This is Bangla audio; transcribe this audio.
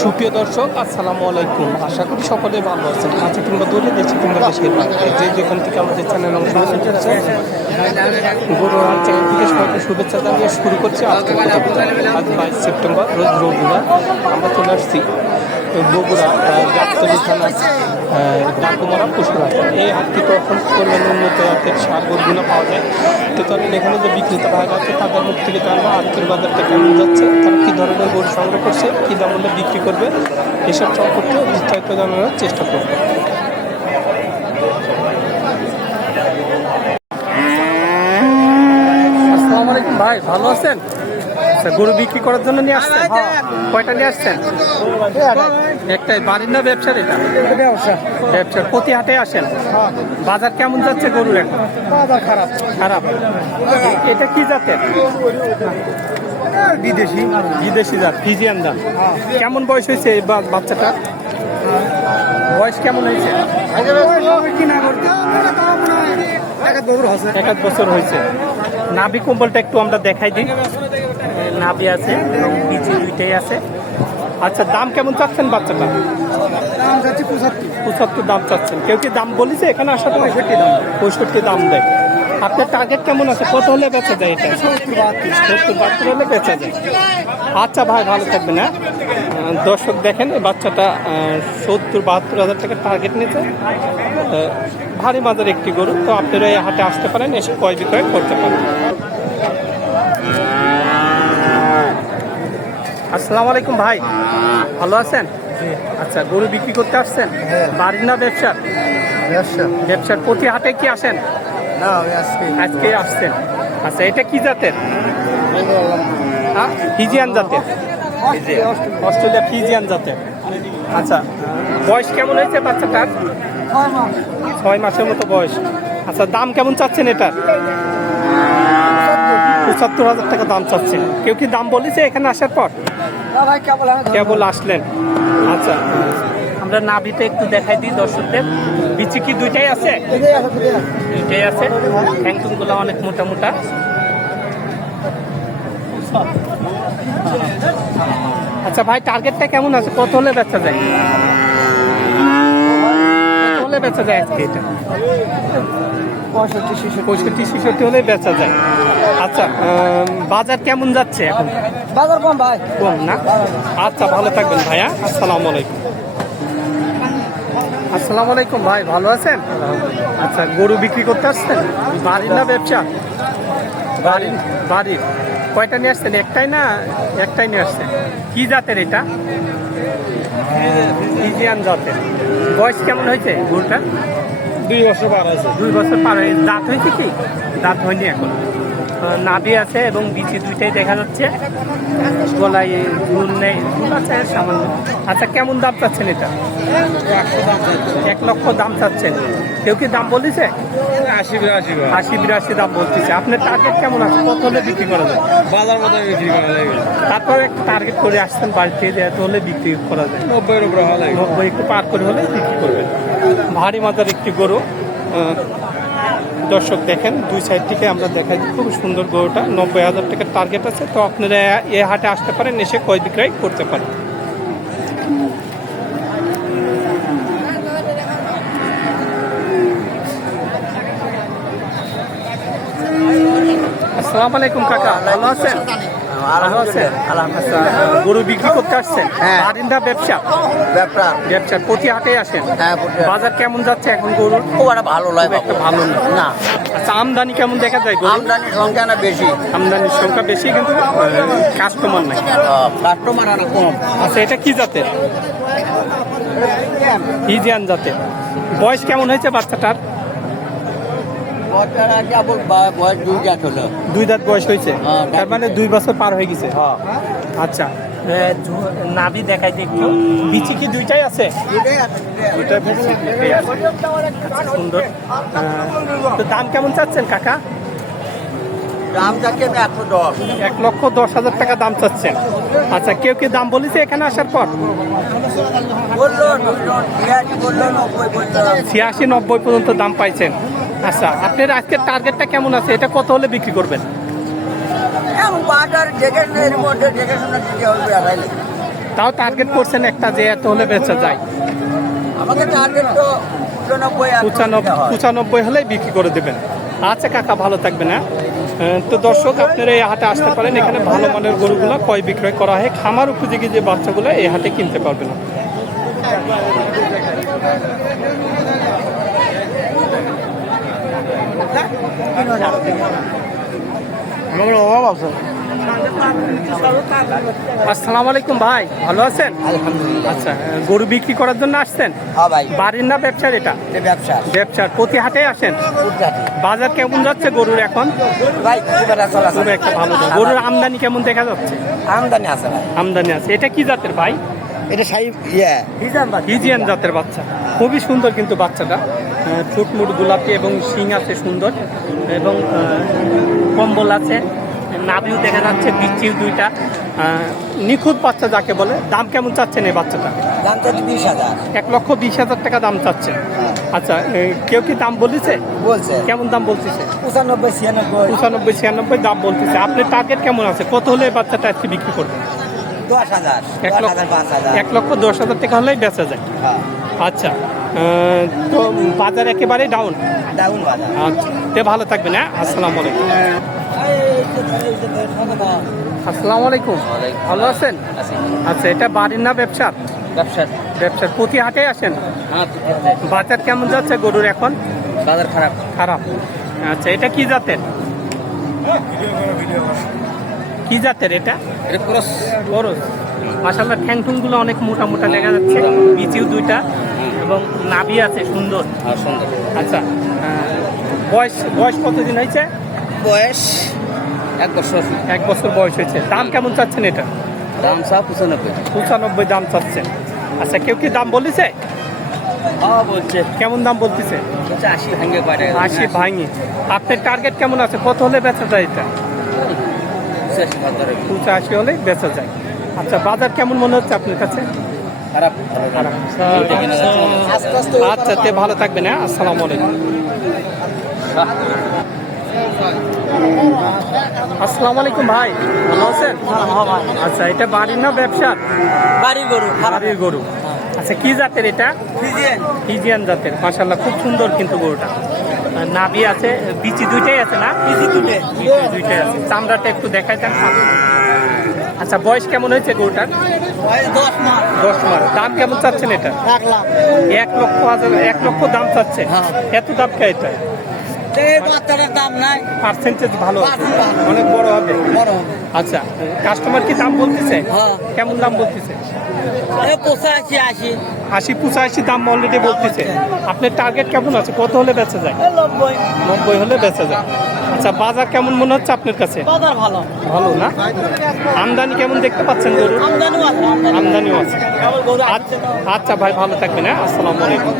সুপ্রিয় দর্শক, আসসালামু আলাইকুম। আশা করি সকলে ভালো আছেন। কাছে কিংবা দূরে দেশে কিংবা দেশের বাইরে, যে যেখান থেকে আমাদের চ্যানেল অংশগ্রহণ করছে গরু চ্যানেল থেকে সবাইকে শুভেচ্ছা জানিয়ে শুরু করছি আজকে আজ বাইশ সেপ্টেম্বর, রোজ রবিবার, আমরা চলে আসছি বগুড়া গাবতলী থানা ডাকুমারা পশুরহাট এই হাটটি তো এখন পরিমাণ উন্নত জাতের সার গরুগুলো পাওয়া যায়। তো তাদের এখানে যে বিক্রেতা ভাইরা আছে তাদের মুখ থেকে জানব আজকের বাজারটা কেমন যাচ্ছে তারা কী ধরনের গরু সংগ্রহ করছে কী দাম মূল্যে বিক্রি করবে এসব সম্পর্কে বিস্তারিত জানানোর চেষ্টা করবে। আসসালামু আলাইকুম ভাই ভালো আছেন? আচ্ছা গরু বিক্রি করার জন্য নিয়ে আসছেন? কয়টা নিয়ে আসছেন? একটাই বাড়ির না ব্যবসার এটা? ব্যবসা। ব্যবসার। প্রতি হাটে আসেন? বাজার কেমন যাচ্ছে গরুর এখন? বাজার খারাপ। খারাপ। এটা কি জাতের? বিদেশি। বিদেশি জাত ফিজিয়ান জাত। কেমন বয়স হয়েছে এই বাচ্চাটা? বয়স কেমন হয়েছে? এক বছর হয়েছে। নাভি কম্বলটা একটু আমরা দেখাই দিই। নাভি আছে এবং বিচি দুইটাই আছে। আচ্ছা দাম কেমন চাচ্ছেন বাচ্চাটা? দাম পঁচাত্তর। পঁচাত্তর দাম চাচ্ছেন। কেউ কি দাম বলেছে? এখানে আসার পঁয়ষট্টি দাম পঁয়ষট্টি দাম দেয়। আপনার টার্গেট কেমন আছে? কত হলে বেচা যায় এটা? সত্তর বাহাত্তর। হলে বেচা যায়। আচ্ছা ভাই ভালো থাকবে না দর্শক দেখেন বাচ্চাটা সত্তর বাহাত্তর হাজার টাকা টার্গেট নিতে ভারী বাজার একটি গরু। তো আপনারা এই হাটে আসতে পারেন এসে ক্রয় বিক্রয় করতে পারেন। আসসালামু আলাইকুম ভাই। ভালো আছেন? আচ্ছা গরু বিক্রি করতে আসছেন? বাড়ির না ব্যবসার? ব্যবসা ব্যবসার প্রতি হাটে কি আসেন? আজকে। আসছেন। আচ্ছা এটা কি জাতের? হ্যাঁ? ফিজিয়ান জাতের। অস্ট্রেলিয়া ফিজিয়ান জাতের। আচ্ছা বয়স কেমন হয়েছে বাচ্চাটার? ছয় মাসের মতো বয়স। আচ্ছা দাম কেমন চাচ্ছেন এটার? পঁচাত্তর হাজার টাকা দাম চাচ্ছেন। কেউ কি দাম বলেছে এখানে আসার পর? কেবল আসলেন। আচ্ছা। আমরা নাভিতে একটু দেখাই দিই দর্শকদের। বিচি কি দুইটাই আছে? দুইটাই আছে ঠ্যাংটুনগুলো অনেক মোটা মোটা। আচ্ছা ভাই টার্গেটটা কেমন আছে? কত হলে বেচা যায়? কত হলে বেচা যায় আজকে এটা? পঁয়ষট্টি শিশু পঁয়ষট্টি ছেষট্টি হলে বেচা যায়। আচ্ছা বাজার কেমন যাচ্ছে এখন? বাজার কম ভাই। কম না? আচ্ছা ভালো থাকবেন ভাইয়া। আসসালামু আলাইকুম। আসসালামু আলাইকুম ভাই ভালো আছেন? আচ্ছা গরু বিক্রি করতে আসছেন? বাড়ির না ব্যবসা? বাড়ির বাড়ির কয়টা নিয়ে আসছেন? একটাই না একটাই নিয়ে আসছেন? কি জাতের এটা? ইজিয়ান জাতের। বয়স কেমন হয়েছে গরুটা দুই বছর বার আছে দুই বছর পার হয়ে দাঁত হয়েছে কি? দাঁত হয়নি এখন। নাভি আছে এবং বিচি দুইটাই দেখা যাচ্ছে। গলায় ঝুল নেই। ঝুল আছে সামান্য। আচ্ছা কেমন দাম চাচ্ছেন এটা? এক লক্ষ দাম চাচ্ছেন। কেউ কি দাম বলেছে আশি বিরাশি আশি বিরাশি দাম বলতেছে। আপনার টার্গেট কেমন আছে? কত হলে বিক্রি করা যায়? বাজার মতো বিক্রি করা যায়। তারপরে একটা টার্গেট করে আসছেন বাড়িতে যে এত হলে বিক্রি করা যায়। নব্বই উপরে হওয়া লাগবে নব্বই একটু পার করে হলে বিক্রি করবেন ভারী মাজার একটি গরু দর্শক দেখেন, দুই সাইড থেকে আমরা দেখাই খুব সুন্দর গরুটা, নব্বই হাজার টাকার টার্গেট আছে। তো আপনারা এ হাটে আসতে পারেন, এসে ক্রয় বিক্রয় করতে পারেন। আসসালামু আলাইকুম কাকা, ভালো আছেন? ভালো আছেন গরু বিক্রি করতে আসছেন হ্যাঁ। বারিন্দা ব্যবসা। ব্যবসা। ব্যবসা প্রতি হাটে আসেন। হ্যাঁ, বাজার কেমন যাচ্ছে এখন গরুর খুব একটা ভালো একটা ভালো না। না। আচ্ছা আমদানি কেমন দেখা যায় আমদানির সংখ্যা না বেশি। আমদানির সংখ্যা বেশি কিন্তু কাস্টমার নাই। কাস্টমার আর কম। আচ্ছা এটা কি জাতের? হিজিয়ান জাতের। বয়স কেমন হয়েছে বাচ্চাটার বছর কেবল বা- বয়স দুই দাঁত বয়স হয়েছে? হ্যাঁ, তার মানে দুই বছর পার হয়ে গেছে? আচ্ছা। নাভি দেখাই দিই একটু বিচি কি দুইটাই আছে। আচ্ছা, সুন্দর। তো দাম কেমন চাচ্ছেন কাকা? দাম যাচ্ছে একশো দশ। এক লক্ষ দশ হাজার টাকা দাম চাচ্ছেন। আচ্ছা কেউ কি দাম বলেছে এখানে আসার পর? ছিয়াশি নব্বই পর্যন্ত দাম পাইছেন। আচ্ছা আপনার আজকের টার্গেটটা কেমন আছে? এটা কত হলে বিক্রি করবেন? তাও টার্গেট করছেন একটা যে এত হলে বেচা যায়। টার্গেট তো পঁচানব্বই হলেই বিক্রি করে দেবেন। আচ্ছা কাকা ভালো থাকবেন হ্যাঁ? তো দর্শক আপনারা এই হাটে আসতে পারেন। এখানে ভালো মানের গরুগুলো ক্রয় বিক্রয় করা হয়। খামার উপযোগী যে বাচ্চাগুলো এই হাটে কিনতে পারবেন। আমার অভাব আছে আসসালামু আলাইকুম ভাই ভালো আছেন? আচ্ছা গরু বিক্রি করার জন্য আসছেন? হ্যাঁ বাড়ির না ব্যবসার এটা? এটা ব্যবসা। ব্যবসার প্রতি হাটে আসেন? বাজার কেমন যাচ্ছে গরুর এখন? একটা চলা খুব একটা ভালো গরুর আমদানি কেমন দেখা যাচ্ছে? আমদানি আছে আমদানি আছে। এটা কি জাতের ভাই? এটা সাই ইয়ে। হিজিয়ান জাতের বাচ্চা। খুবই সুন্দর কিন্তু বাচ্চাটা। ঠোঁটমুট গোলাপি এবং শিং আছে সুন্দর এবং কম্বল আছে নাভিও দেখা যাচ্ছে বিচিও দুইটা। নিখুঁত বাচ্চা যাকে বলে দাম কেমন চাচ্ছেন এই বাচ্চাটা? দাম তো বিশ হাজার। এক লক্ষ বিশ হাজার টাকা দাম চাচ্ছেন। আচ্ছা কেউ কি দাম বলেছে বলছে। কেমন দাম বলতেছে? পঁচানব্বই ছিয়ানব্বই। পঁচানব্বই ছিয়ানব্বই দাম বলতেছে। আপনার টার্গেট কেমন আছে? কত হলে এই বাচ্চাটা আজকে বিক্রি করবেন দশ হাজার। এক লক্ষ দশ হাজার টাকা হলেই বেচা যায়। হ্যাঁ। আচ্ছা। তো বাজার একেবারে ডাউন ডাউন বাজার। আচ্ছা তে ভালো থাকবেন হ্যাঁ? আসসালামু আলাইকুম। আসসালামু আলাইকুম। ভালো আছেন? আচ্ছা এটা বাড়ির না ব্যবসা ব্যবসা ব্যবসার। প্রতি হাটে আসেন? হ্যাঁ বাজার কেমন যাচ্ছে গরুর এখন? বাজার খারাপ। খারাপ। আচ্ছা এটা কি জাতের? কি জাতের এটা? ক্রস। বরস মাসাল্লাহ ঠ্যাং ঠুংগুলো অনেক মোটা মোটা দেখা যাচ্ছে। বিচিও দুইটা। এবং নাভি আছে সুন্দর। সুন্দর। আচ্ছা বয়স বয়স কতদিন হয়েছে? বয়স এক বছর এক বছর বয়স হয়েছে। দাম কেমন চাচ্ছেন এটা? দাম চা পঁচানব্বই। পঁচানব্বই দাম চাচ্ছেন। আচ্ছা কেউ কি দাম বলেছে হ্যাঁ বলছে। কেমন দাম বলতেছে? আশি ভাঙে পারে আশি ভাঙি। আপনার টার্গেট কেমন আছে? কত হলে বেচা যায় এটা? পঁচাশি হলে বেচা যায়। আচ্ছা বাজার কেমন মনে হচ্ছে আপনার কাছে? খারাপ। খারাপ। আচ্ছা তে ভালো থাকবেন হ্যাঁ? আসসালামু আলাইকুম। আসসালামু আলাইকুম ভাই ভালো আছেন? আচ্ছা এটা বাড়ির না ব্যবসা? বাড়ি গরু বাড়ির গরু। আচ্ছা কি জাতের এটা? ফিজিয়ান। জাতের মাশাল্লাহ খুব সুন্দর কিন্তু গরুটা। নাভি আছে বিচি দুইটাই আছে না? বিচি দুইটাই। দুইটাই আছে। চামড়াটা একটু দেখাই দেখাইতেন আচ্ছা বয়স কেমন হয়েছে গরুটার? দশ মাস। দাম কেমন চাচ্ছেন এটা? এক লক্ষ হাজার এক লক্ষ দাম চাচ্ছে। হ্যাঁ। এত দাম কে এটা? দাম নাই। পার্সেন্টেজ ভালো অনেক বড় হবে। আচ্ছা কাস্টমার কি দাম বলতেছে? হ্যাঁ। কেমন দাম বলতেছে? পঁচাশি আশি। আশি পঁচাশি দাম অলরেডি বলতেছে। আপনার টার্গেট কেমন আছে? কত হলে বেচা যায়? নব্বই। নব্বই হলে বেচা যায়। আচ্ছা বাজার কেমন মনে হচ্ছে আপনার কাছে? বাজার ভালো। ভালো না? আমদানি কেমন দেখতে পাচ্ছেন গরুর? আমদানিও আছে আমদানিও আছে। আচ্ছা আচ্ছা ভাই ভালো থাকবেন হ্যাঁ? আসসালামু আলাইকুম।